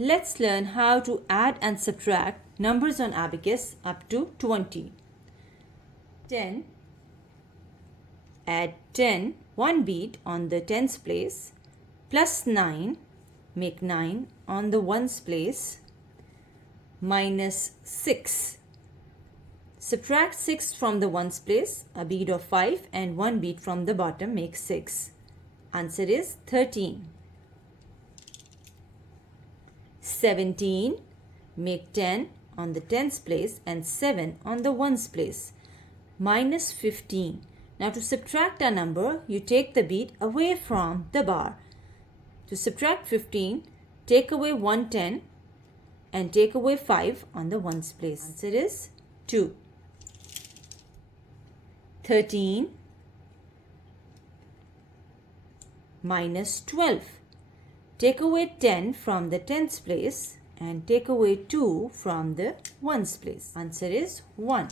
let's learn how to add and subtract numbers on abacus up to 20. 10. Add 10, one beat on the tens place, plus 9, make 9 on the ones place, minus 6. Subtract 6 from the ones place, a beat of 5 and one beat from the bottom makes 6. Answer is 13. 17. Make 10 on the tens place and 7 on the ones place. Minus 15. Now to subtract a number, you take the beat away from the bar. To subtract 15, take away 110 and take away 5 on the ones place. Answer is 2. 13 minus 12. Take away 10 from the tens place and take away 2 from the ones place. Answer is 1.